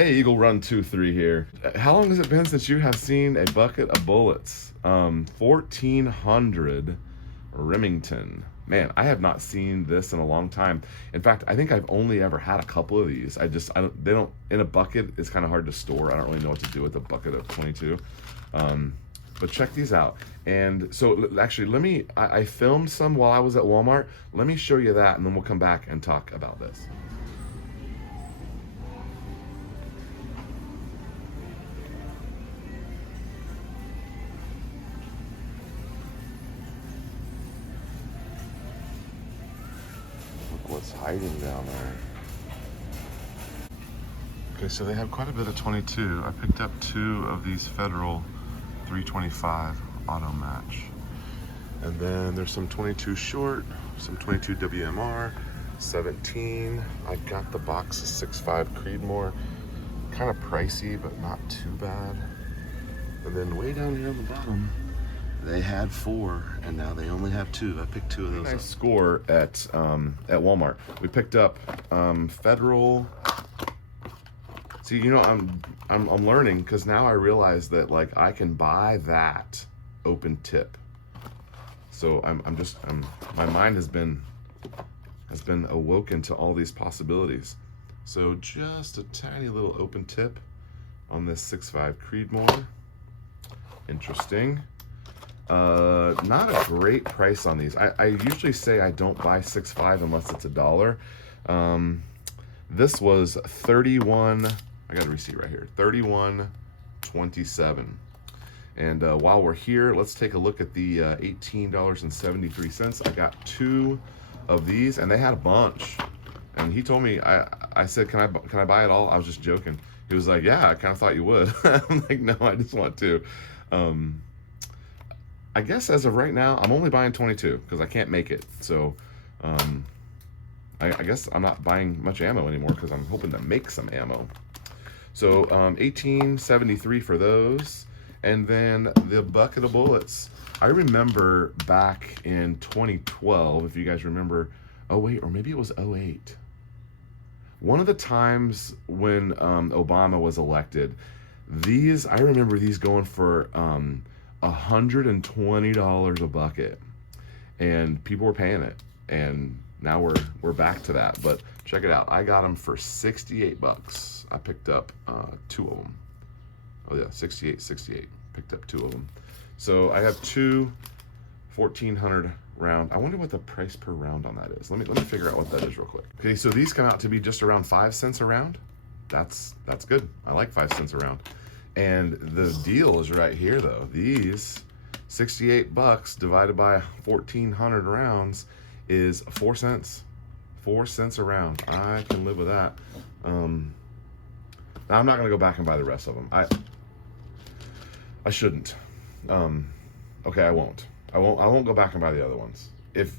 Hey, Eagle Run 23 here. How long has it been since you have seen a bucket of bullets? 1400 Remington. Man, I have not seen this in a long time. In fact, I think I've only ever had a couple of these. They don't, in a bucket, it's kind of hard to store. I don't really know what to do with a bucket of 22. But check these out. And so actually, I filmed some while I was at Walmart. Let me show you that and then we'll come back and talk about this. What's hiding down there? Okay, so they have quite a bit of 22. I picked up 2 of these Federal 325 auto match. And then there's some 22 short, some 22 WMR, 17. I got the box of 6.5 Creedmoor. Kind of pricey, but not too bad. And then way down here on the bottom, they had 4, and now they only have 2. I picked 2 of those. Nice score at Walmart. We picked up Federal. See, you know, I'm learning because now I realize that like I can buy that open tip. So my mind has been awoken to all these possibilities. So just a tiny little open tip on this 6.5 Creedmoor. Interesting. Not a great price on these. I usually say I don't buy 6.5 unless it's $1. This was 31. I got a receipt right here. 31.27. And while we're here, let's take a look at the $18.73. I got 2 of these, and they had a bunch. And he told me, I said, can I buy it all? I was just joking. He was like, yeah, I kind of thought you would. I'm like, no, I just want to. I guess as of right now, I'm only buying 22 because I can't make it. So I guess I'm not buying much ammo anymore because I'm hoping to make some ammo. So $18.73 for those. And then the bucket of bullets. I remember back in 2012, if you guys remember, oh wait, or maybe it was 08. One of the times when Obama was elected, I remember these going for $120 a bucket, and people were paying it, and now we're back to that. But check it out, I got them for 68 bucks. I picked up 2 of them. Oh yeah, 68. Picked up 2 of them. So I have 2 1400 round. I wonder what the price per round on that is. Let me figure out what that is real quick. Okay, so these come out to be just around 5 cents a round. That's good. I like 5 cents a round. And the deal is right here though. These 68 bucks divided by 1400 rounds is 4 cents. 4 cents a round. I can live with that. Now I'm not gonna go back and buy the rest of them. I shouldn't. Okay, I won't go back and buy the other ones. If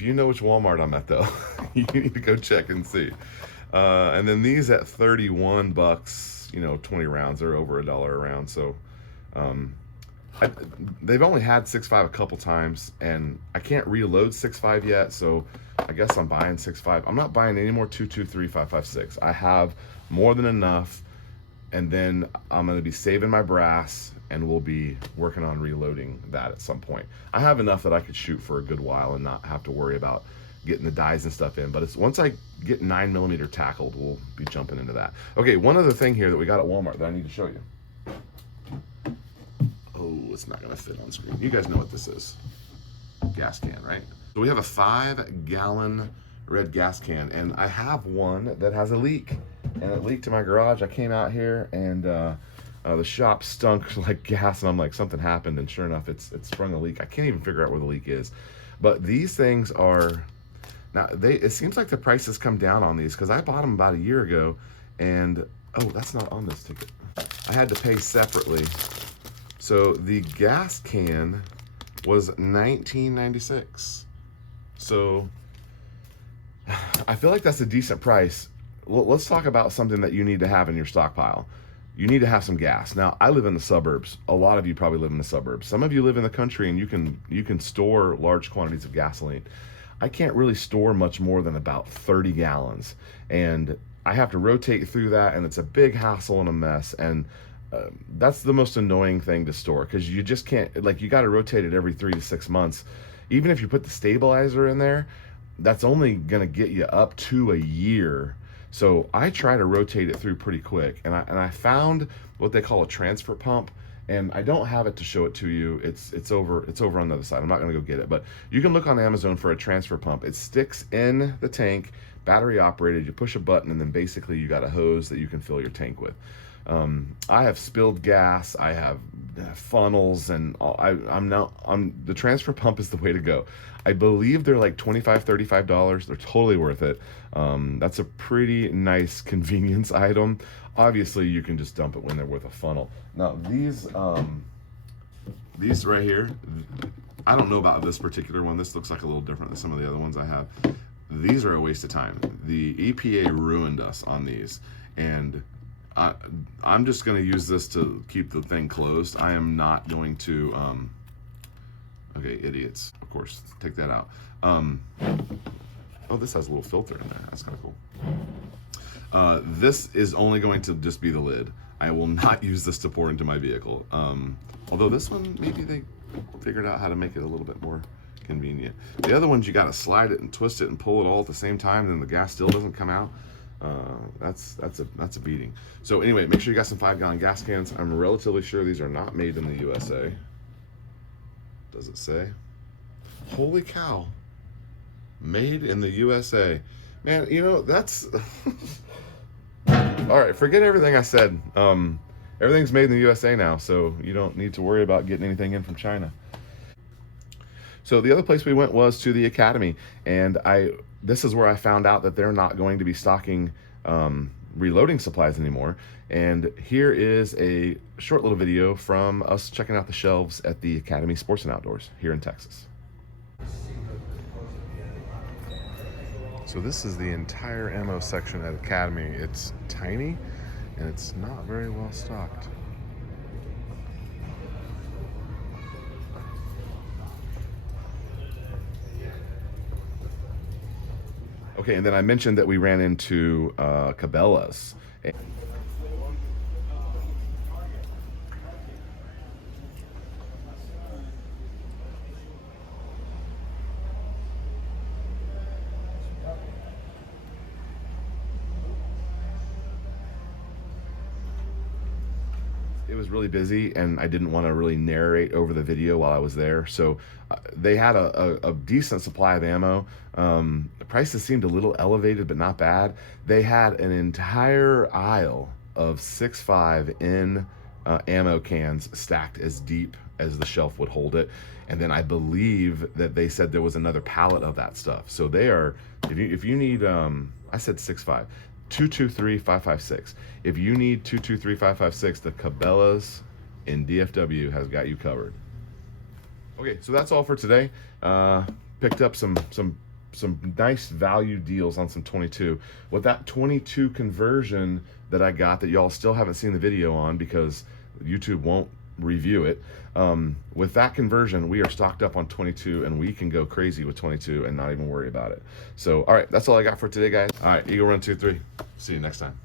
you know which Walmart I'm at though, you need to go check and see. And then these at 31 bucks, you know, 20 rounds, they're over $1 a round. So they've only had 6.5 a couple times, and I can't reload 6.5 yet, so I guess I'm buying 6.5. I'm not buying any more 223 5.56. I have more than enough, and then I'm going to be saving my brass, and we'll be working on reloading that at some point. I have enough that I could shoot for a good while and not have to worry about getting the dies and stuff in, but it's once I get 9mm tackled, we'll be jumping into that. Okay, one other thing here that we got at Walmart that I need to show you. Oh, it's not gonna fit on screen. You guys know what this is. Gas can, right? So we have a 5-gallon red gas can, and I have one that has a leak, and it leaked in my garage. I came out here, and the shop stunk like gas, and I'm like, something happened, and sure enough, it sprung a leak. I can't even figure out where the leak is. But these things are, now it seems like the price has come down on these, because I bought them about a year ago, and oh, that's not on this ticket. I had to pay separately. So the gas can was $19.96. So I feel like that's a decent price. Let's talk about something that you need to have in your stockpile. You need to have some gas. Now, I live in the suburbs. A lot of you probably live in the suburbs. Some of you live in the country, and you can store large quantities of gasoline. I can't really store much more than about 30 gallons. And I have to rotate through that, and it's a big hassle and a mess. And that's the most annoying thing to store, because you just can't, like, you got to rotate it every 3 to 6 months. Even if you put the stabilizer in there, that's only going to get you up to a year. So I try to rotate it through pretty quick. And I found what they call a transfer pump, and I don't have it to show it to you. It's over on the other side. I'm not going to go get it, but you can look on Amazon for a transfer pump. It sticks in the tank, battery operated. You push a button, and then basically you got a hose that you can fill your tank with. I have spilled gas, I have funnels, and the transfer pump is the way to go. I believe they're like $25, $35. They're totally worth it. That's a pretty nice convenience item. Obviously, you can just dump it when they're with a funnel. Now, these right here, I don't know about this particular one. This looks like a little different than some of the other ones I have. These are a waste of time. The EPA ruined us on these, and I'm just going to use this to keep the thing closed. I am not going to, okay, idiots, of course, take that out. Oh, this has a little filter in there. That's kind of cool. This is only going to just be the lid. I will not use this to pour into my vehicle. Although this one, maybe they figured out how to make it a little bit more convenient. The other ones, you got to slide it and twist it and pull it all at the same time, and the gas still doesn't come out. That's a beating. So anyway, make sure you got some 5-gallon gas cans. I'm relatively sure these are not made in the USA. Does it say? Holy cow. Made in the USA. Man, you know, that's all right, forget everything I said. Everything's made in the USA now, so you don't need to worry about getting anything in from China. So the other place we went was to the Academy, and this is where I found out that they're not going to be stocking reloading supplies anymore. And here is a short little video from us checking out the shelves at the Academy Sports and Outdoors here in Texas. So this is the entire ammo section at Academy. It's tiny and it's not very well stocked. Okay, and then I mentioned that we ran into Cabela's. It was really busy, and I didn't want to really narrate over the video while I was there. So they had a decent supply of ammo. The prices seemed a little elevated, but not bad. They had an entire aisle of 6.5 in ammo cans stacked as deep as the shelf would hold it. And then I believe that they said there was another pallet of that stuff. So they are, if you need, I said 6.5. 223-556. If you need 223-556, the Cabela's in DFW has got you covered. Okay, so that's all for today. Picked up some nice value deals on some 22. With that 22 conversion that I got that y'all still haven't seen the video on because YouTube won't review it. With that conversion, we are stocked up on 22, and we can go crazy with 22 and not even worry about it. So, all right, that's all I got for today, guys. All right, Eagle Run 2-3. See you next time.